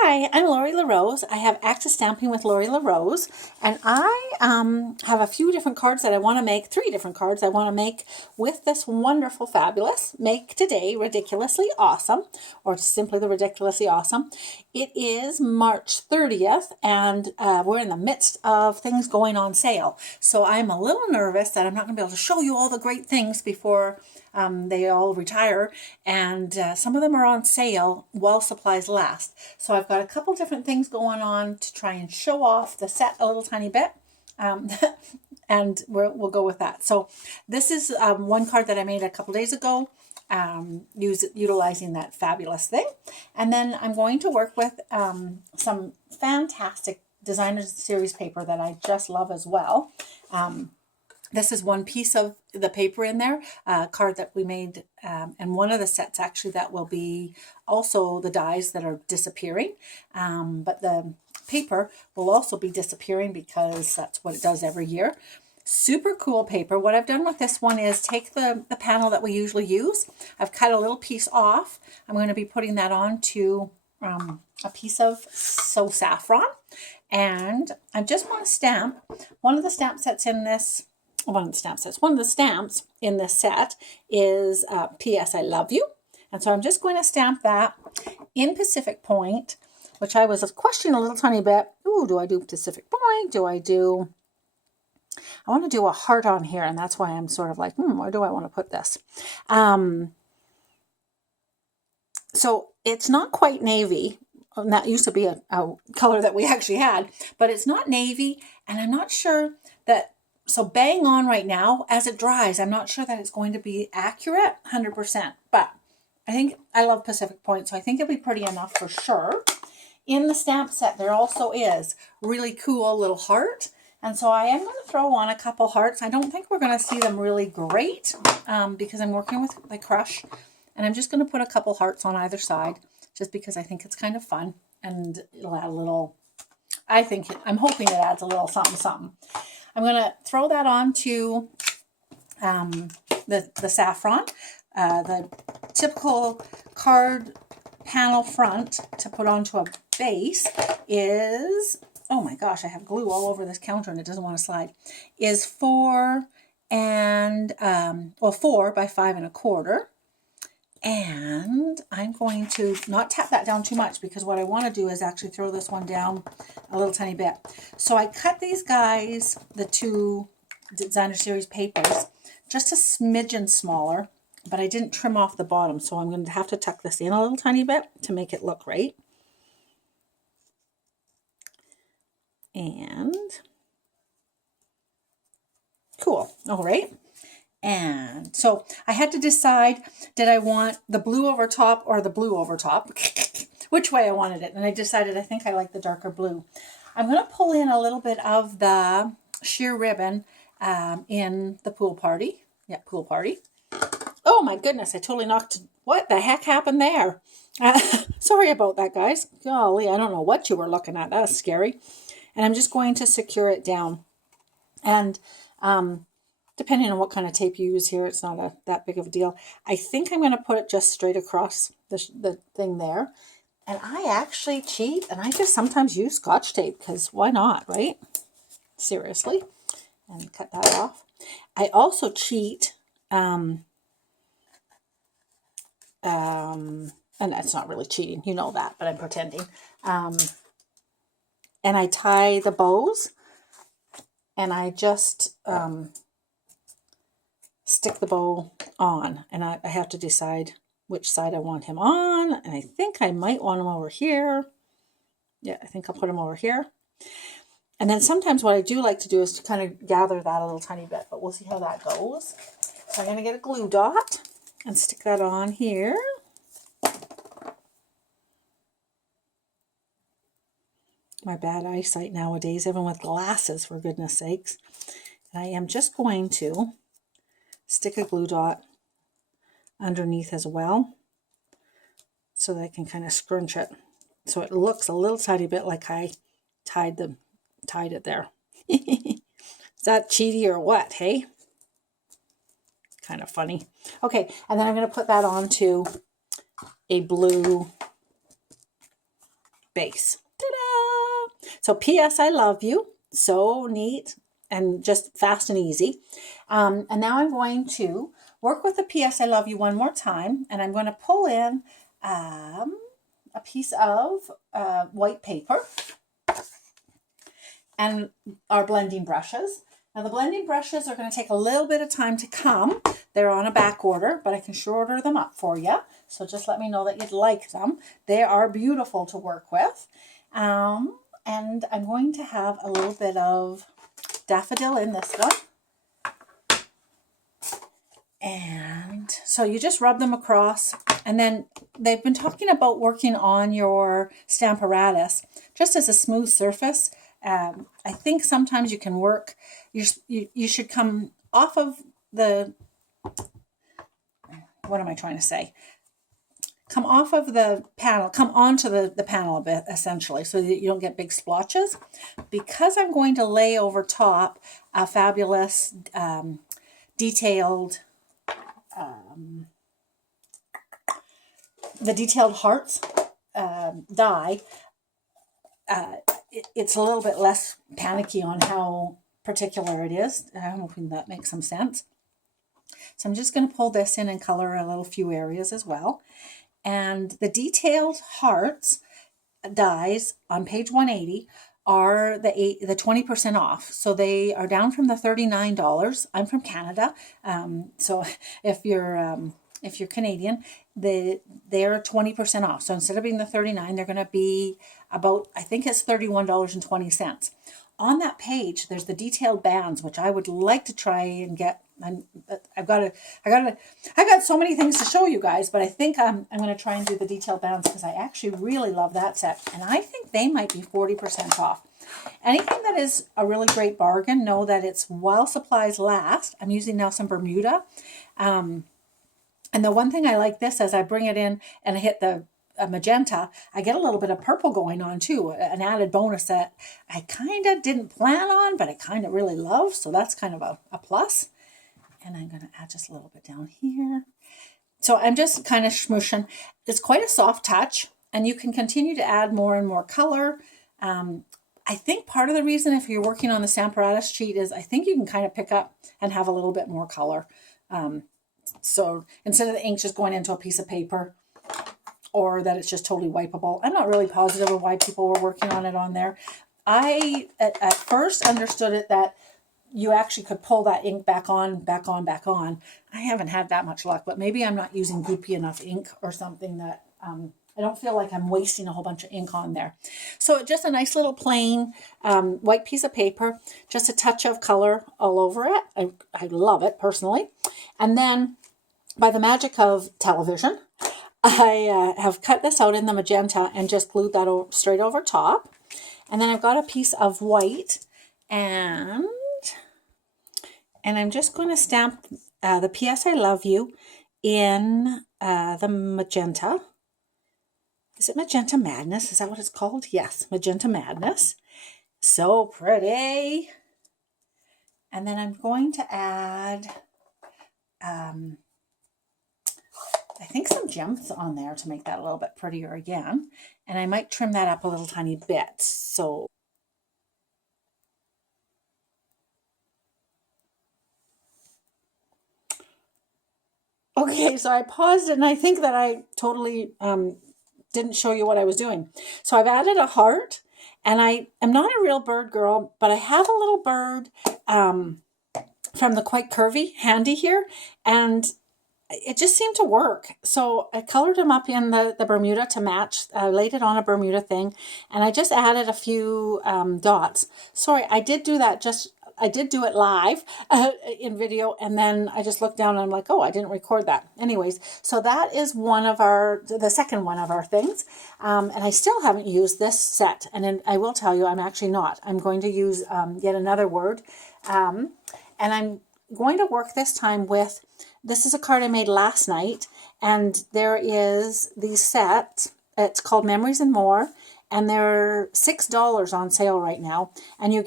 Hi, I'm Lori LaRose. I have Access Stamping with Lori LaRose, and I have a few different cards that I want to make, 3 different cards I want to make with this wonderful, fabulous Make Today Ridiculously Awesome, or simply the Ridiculously Awesome. It is March 30th, and we're in the midst of things going on sale. So I'm a little nervous that I'm not going to be able to show you all the great things before they all retire, and some of them are on sale while supplies last. So I've got a couple different things going on to try and show off the set a little tiny bit, and we'll go with that. So this is one card that I made a couple days ago, utilizing that fabulous thing. And then I'm going to work with some fantastic Designer Series paper that I just love as well. This is one piece of the paper in there, a card that we made, and one of the sets actually that will be also the dies that are disappearing, but the paper will also be disappearing because that's what it does every year. Super cool paper. What I've done with this one is take the panel that we usually use. I've cut a little piece off. I'm going to be putting that onto a piece of So Saffron, and I just want to stamp one of the stamp sets in this. One of the stamps in this set is P.S. I Love You. And so I'm just going to stamp that in Pacific Point, which I was questioning a little tiny bit. Ooh, do I do Pacific Point? I want to do a heart on here, and that's why I'm sort of like, where do I want to put this? So it's not quite navy. And that used to be a color that we actually had, but it's not navy, and I'm not sure that. So bang on right now, as it dries, I'm not sure that it's going to be accurate 100%, but I think I love Pacific Point, so I think it'll be pretty enough for sure. In the stamp set, there also is really cool little heart, and so I am going to throw on a couple hearts. I don't think we're going to see them really great because I'm working with my crush, and I'm just going to put a couple hearts on either side just because I think it's kind of fun, and it'll add a little, I'm hoping it adds a little something. I'm going to throw that onto the saffron. The typical card panel front to put onto a base is, oh my gosh, I have glue all over this counter and it doesn't want to slide, is 4 by 5.25. And I'm going to not tap that down too much because what I want to do is actually throw this one down a little tiny bit. So I cut these guys, the 2 Designer Series papers, just a smidgen smaller, but I didn't trim off the bottom. So I'm going to have to tuck this in a little tiny bit to make it look right. And cool. All right. And so I had to decide, did I want the blue over top or the blue over top? Which way I wanted it. And I decided I think I like the darker blue. I'm going to pull in a little bit of the sheer ribbon in the pool party. Yeah, pool party. Oh my goodness, I totally knocked. What the heck happened there? Sorry about that, guys. Golly, I don't know what you were looking at. That was scary. And I'm just going to secure it down. And depending on what kind of tape you use here, it's not that big of a deal. I think I'm going to put it just straight across the thing there. And I actually cheat, and I just sometimes use Scotch tape, because why not, right? Seriously. And cut that off. I also cheat, and that's not really cheating, you know that, but I'm pretending. And I tie the bows, and I just stick the bow on, and I have to decide which side I want him on, and I think I might want him over here. Yeah, I think I'll put him over here. And then sometimes what I do like to do is to kind of gather that a little tiny bit, but we'll see how that goes. So I'm going to get a glue dot and stick that on here. My bad eyesight nowadays, even with glasses, for goodness sakes. And I am just going to stick a glue dot underneath as well so that I can kind of scrunch it so it looks a little tiny bit like I tied it there. Is that cheaty or what, hey? Kind of funny. Okay, and then I'm going to put that onto a blue base. Ta-da! So P.S. I love you. So neat and just fast and easy. And now I'm going to work with the P.S. I love you one more time. And I'm going to pull in a piece of white paper and our blending brushes. Now the blending brushes are going to take a little bit of time to come. They're on a back order, but I can sure order them up for you. So just let me know that you'd like them. They are beautiful to work with. And I'm going to have a little bit of daffodil in this one. And so you just rub them across, and then they've been talking about working on your Stamparatus just as a smooth surface. I think sometimes you can work, you should come off of the, what am I trying to say? Come off of the panel, come onto the panel a bit, essentially, so that you don't get big splotches. Because I'm going to lay over top a fabulous detailed, the detailed hearts die, it's a little bit less panicky on how particular it is. I'm hoping that makes some sense. So I'm just going to pull this in and color a little few areas as well. And the detailed hearts dies on page 180 are the 20% off. So they are down from the $39. I'm from Canada. So if you're Canadian, they're 20% off. So instead of being the $39, they're going to be about, I think it's $31.20. On that page, there's the detailed bands, which I would like to try and get. I got so many things to show you guys, but I think I'm going to try and do the detailed bands because I actually really love that set. And I think they might be 40% off. Anything that is a really great bargain, know that it's while supplies last. I'm using now some Bermuda. And the one thing I like this, as I bring it in and I hit the magenta, I get a little bit of purple going on too, an added bonus that I kind of didn't plan on, but I kind of really love. So that's kind of a plus. And I'm going to add just a little bit down here. So I'm just kind of smooshing. It's quite a soft touch, and you can continue to add more and more color. I think part of the reason if you're working on the Stamparatus sheet is I think you can kind of pick up and have a little bit more color. So instead of the ink just going into a piece of paper, or that it's just totally wipeable. I'm not really positive of why people were working on it on there. I, at first, understood it that you actually could pull that ink back on. I haven't had that much luck, but maybe I'm not using goopy enough ink or something that I don't feel like I'm wasting a whole bunch of ink on there. So just a nice little plain white piece of paper, just a touch of color all over it. I love it personally. And then by the magic of television, I have cut this out in the magenta and just glued that straight over top. And then I've got a piece of white, and I'm just going to stamp the P.S. I love you in the magenta. Is it Magenta Madness? Is that what it's called? Yes, Magenta Madness. So pretty. And then I'm going to add I think some gems on there to make that a little bit prettier again. And I might trim that up a little tiny bit. So okay, so I paused it, and I think that I totally didn't show you what I was doing. So I've added a heart, and I am not a real bird girl, but I have a little bird from the Quite Curvy handy here, and it just seemed to work. So I colored him up in the Bermuda to match. I laid it on a Bermuda thing, and I just added a few dots. Sorry, I did do it live in video, and then I just looked down and I'm like, oh, I didn't record that. Anyways, so that is the second one of our things. And I still haven't used this set. And then I will tell you, I'm actually not. I'm going to use yet another word. And I'm going to work this time with, this is a card I made last night, and there is these sets. It's called Memories and More, and they're $6 on sale right now, and you get